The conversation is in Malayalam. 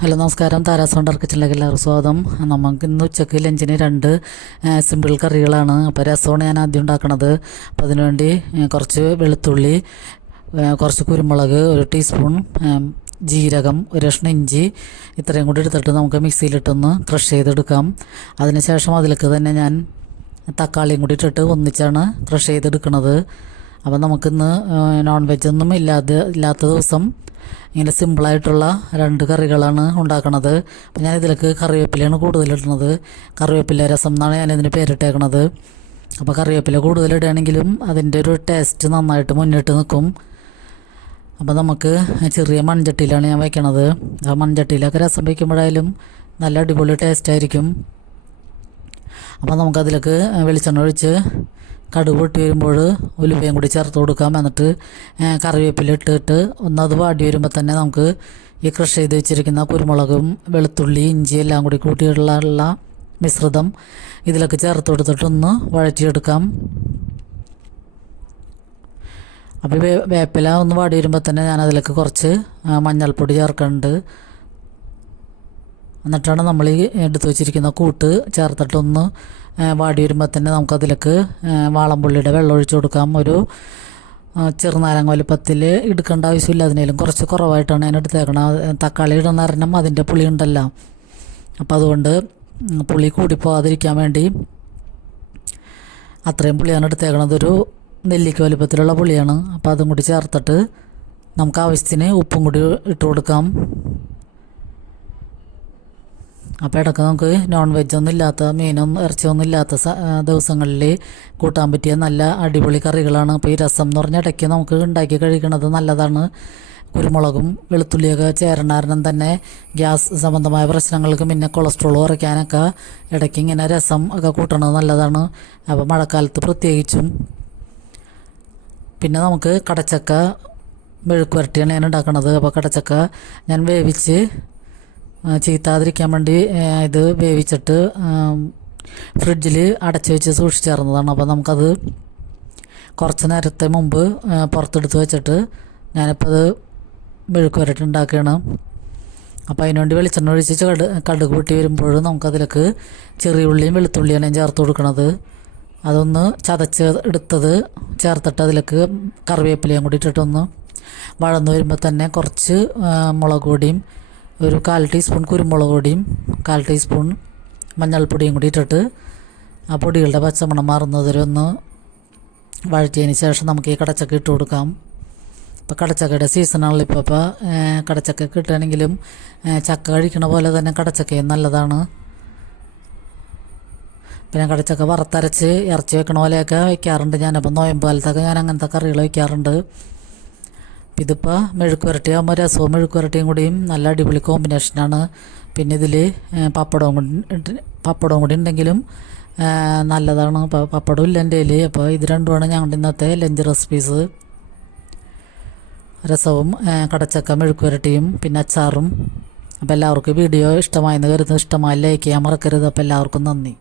ഹലോ നമസ്കാരം. താരാസ് വണ്ടർ കിച്ചണിലേക്ക് എല്ലാവർക്കും സ്വാഗതം. നമുക്ക് ഇന്ന് ഉച്ചയ്ക്ക് ലഞ്ചിന് രണ്ട് സിമ്പിൾ കറികളാണ്. അപ്പോൾ രസമാണ് ഞാൻ ആദ്യം ഉണ്ടാക്കണത്. അപ്പോൾ അതിനുവേണ്ടി കുറച്ച് വെളുത്തുള്ളി, കുറച്ച് കുരുമുളക്, ഒരു ടീസ്പൂൺ ജീരകം, ഒരു കഷ്ണം ഇഞ്ചി, ഇത്രയും കൂടി എടുത്തിട്ട് നമുക്ക് മിക്സിയിലിട്ടൊന്ന് ക്രഷ് ചെയ്തെടുക്കാം. അതിനുശേഷം അതിലേക്ക് തന്നെ ഞാൻ തക്കാളിയും കൂടി ഇട്ടിട്ട് ഒന്നിച്ചാണ് ക്രഷ് ചെയ്തെടുക്കുന്നത്. അപ്പോൾ നമുക്കിന്ന് നോൺ വെജൊന്നും ഇല്ലാത്ത ദിവസം ഇങ്ങനെ സിമ്പിളായിട്ടുള്ള രണ്ട് കറികളാണ് ഉണ്ടാക്കുന്നത്. അപ്പോൾ ഞാനിതിലേക്ക് കറിവേപ്പിലയാണ് കൂടുതലിടുന്നത്. കറിവേപ്പില രസം എന്നാണ് ഞാനിതിന് പേരിട്ടേക്കണത്. അപ്പോൾ കറിവേപ്പില കൂടുതലിടുകയാണെങ്കിലും അതിൻ്റെ ഒരു ടേസ്റ്റ് നന്നായിട്ട് മുന്നിട്ട് നിൽക്കും. അപ്പോൾ നമുക്ക് ചെറിയ മൺചട്ടിയിലാണ് ഞാൻ വയ്ക്കണത്. ആ മൺചട്ടിയിലൊക്കെ രസം വയ്ക്കുമ്പോഴായാലും നല്ല അടിപൊളി ടേസ്റ്റായിരിക്കും. അപ്പോൾ നമുക്കതിലേക്ക് വെളിച്ചെണ്ണ ഒഴിച്ച് കടുക് പൊട്ടി വരുമ്പോൾ ഉലുവയും കൂടി ചേർത്ത് കൊടുക്കാം. എന്നിട്ട് കറിവേപ്പില ഇട്ടിട്ട് ഒന്നത് വാടി വരുമ്പോൾ തന്നെ നമുക്ക് ഈ ക്രഷ് ചെയ്ത് വെച്ചിരിക്കുന്ന കുരുമുളകും വെളുത്തുള്ളി ഇഞ്ചി എല്ലാം കൂടി കൂട്ടിയുള്ള മിശ്രിതം ഇതിലൊക്കെ ചേർത്ത് കൊടുത്തിട്ടൊന്ന് വഴറ്റിയെടുക്കാം. അപ്പോൾ വേപ്പില ഒന്ന് വാടി വരുമ്പോൾ തന്നെ ഞാൻ അതിലേക്ക് കുറച്ച് മഞ്ഞൾപ്പൊടി ചേർക്കുന്നുണ്ട്. എന്നിട്ടാണ് നമ്മൾ ഈ എടുത്ത് വെച്ചിരിക്കുന്ന കൂട്ട് ചേർത്തിട്ടൊന്ന് വാടി വരുമ്പോൾ തന്നെ നമുക്കതിലേക്ക് വാളംപുള്ളിയുടെ വെള്ളം ഒഴിച്ചു കൊടുക്കാം. ഒരു ചെറുനാരങ്ങ വലുപ്പത്തിൽ എടുക്കേണ്ട ആവശ്യമില്ല. അതിനേലും കുറച്ച് കുറവായിട്ടാണ് ഞാൻ എടുത്തേക്കണത്. തക്കാളി ഇടുന്ന കാരണം അതിൻ്റെ പുളി ഉണ്ടല്ലോ. അപ്പോൾ അതുകൊണ്ട് പുളി കൂടിപ്പോകാതിരിക്കാൻ വേണ്ടി അത്രയും പുളിയാണ് എടുത്തേക്കണത്. ഒരു നെല്ലിക്ക വലുപ്പത്തിലുള്ള പുളിയാണ്. അപ്പോൾ അതും കൂടി ചേർത്തിട്ട് നമുക്ക് ആവശ്യത്തിന് ഉപ്പും കൂടി ഇട്ട് കൊടുക്കാം. അപ്പോൾ ഇടയ്ക്ക് നമുക്ക് നോൺ വെജൊന്നും ഇല്ലാത്ത മീനൊന്നും ഇറച്ചിയൊന്നും ഇല്ലാത്ത ദിവസങ്ങളിൽ കൂട്ടാൻ പറ്റിയ നല്ല അടിപൊളി കറികളാണ്. അപ്പോൾ ഈ രസം എന്ന് പറഞ്ഞാൽ ഇടയ്ക്ക് നമുക്ക് ഉണ്ടാക്കി കഴിക്കണത് നല്ലതാണ്. കുരുമുളകും വെളുത്തുള്ളിയൊക്കെ ചേരണ കാരണം തന്നെ ഗ്യാസ് സംബന്ധമായ പ്രശ്നങ്ങൾക്ക് പിന്നെ കൊളസ്ട്രോൾ കുറയ്ക്കാനൊക്കെ ഇടയ്ക്ക് ഇങ്ങനെ രസം ഒക്കെ കൂട്ടണത് നല്ലതാണ്. അപ്പോൾ മഴക്കാലത്ത് പ്രത്യേകിച്ചും. പിന്നെ നമുക്ക് കടച്ചക്ക മെഴുക്ക് വരട്ടിയാണ് ഞാൻ ഉണ്ടാക്കണത്. അപ്പോൾ കടച്ചക്ക ഞാൻ വേവിച്ച് ചീത്താതിരിക്കാൻ വേണ്ടി ഇത് വേവിച്ചിട്ട് ഫ്രിഡ്ജിൽ അടച്ചു വെച്ച് സൂക്ഷിച്ചേർന്നതാണ്. അപ്പോൾ നമുക്കത് കുറച്ച് നേരത്തെ മുമ്പ് പുറത്തെടുത്ത് വെച്ചിട്ട് ഞാനിപ്പോൾ അത് മെഴുക്ക് വരട്ടി ഉണ്ടാക്കുകയാണ്. അപ്പോൾ അതിനുവേണ്ടി വെളിച്ചെണ്ണ ഒഴിച്ച് കടുക് പൊട്ടി വരുമ്പോൾ നമുക്കതിലേക്ക് ചെറിയ ഉള്ളിയും വെളുത്തുള്ളിയാണ് ഞാൻ ചേർത്ത് കൊടുക്കുന്നത്. അതൊന്ന് ചതച്ച് എടുത്തത് ചേർത്തിട്ട് അതിലേക്ക് കറിവേപ്പിലയും കൂടി ഇട്ടിട്ടൊന്ന് വഴന്നു വരുമ്പോൾ തന്നെ കുറച്ച് മുളക് പൊടിയും ഒരു 1/4 ടീസ്പൂൺ കുരുമുളക് പൊടിയും 1/4 ടീസ്പൂൺ മഞ്ഞൾപ്പൊടിയും കൂടി ഇട്ടിട്ട് ആ പൊടികളുടെ പച്ചമണം മാറുന്നതുവരെ ഒന്ന് വഴറ്റിയതിന് ശേഷം നമുക്ക് ഈ കടച്ചക്ക ഇട്ട് കൊടുക്കാം. ഇപ്പോൾ കടച്ചക്കയുടെ സീസണാണല്ലോ ഇപ്പോൾ. അപ്പോൾ കടച്ചക്ക കിട്ടുകയാണെങ്കിലും ചക്ക കഴിക്കണ പോലെ തന്നെ കടച്ചക്കയും നല്ലതാണ്. പിന്നെ കടച്ചക്ക വറുത്തരച്ച് ഇറച്ചി വെക്കണ പോലെയൊക്കെ വയ്ക്കാറുണ്ട് ഞാനപ്പോൾ നോയമ്പ് കാലത്തൊക്കെ ഞാൻ അങ്ങനത്തെ കറികൾ വയ്ക്കാറുണ്ട്. ഇതിപ്പോൾ മെഴുക്ക് വരട്ടിയാകുമ്പോൾ രസവും മെഴുക്ക് വരട്ടിയും കൂടിയും നല്ല അടിപൊളി കോമ്പിനേഷനാണ്. പിന്നെ ഇതിൽ പപ്പടവും കൂടി ഉണ്ടെങ്കിലും നല്ലതാണ്. അപ്പോൾ പപ്പടം ഇല്ല എൻ്റെ കയ്യിൽ. അപ്പോൾ ഇത് രണ്ടുമാണ് ഞങ്ങളുടെ ഇന്നത്തെ ലഞ്ച് റെസിപ്പീസ്. രസവും കടച്ചക്ക മെഴുക്ക് വരട്ടിയും പിന്നെ അച്ചാറും. അപ്പോൾ എല്ലാവർക്കും വീഡിയോ ഇഷ്ടമായെന്ന് കരുതുന്നു. ഇഷ്ടമായി ലൈക്ക് ചെയ്യാൻ മറക്കരുത്. അപ്പോൾ എല്ലാവർക്കും നന്ദി.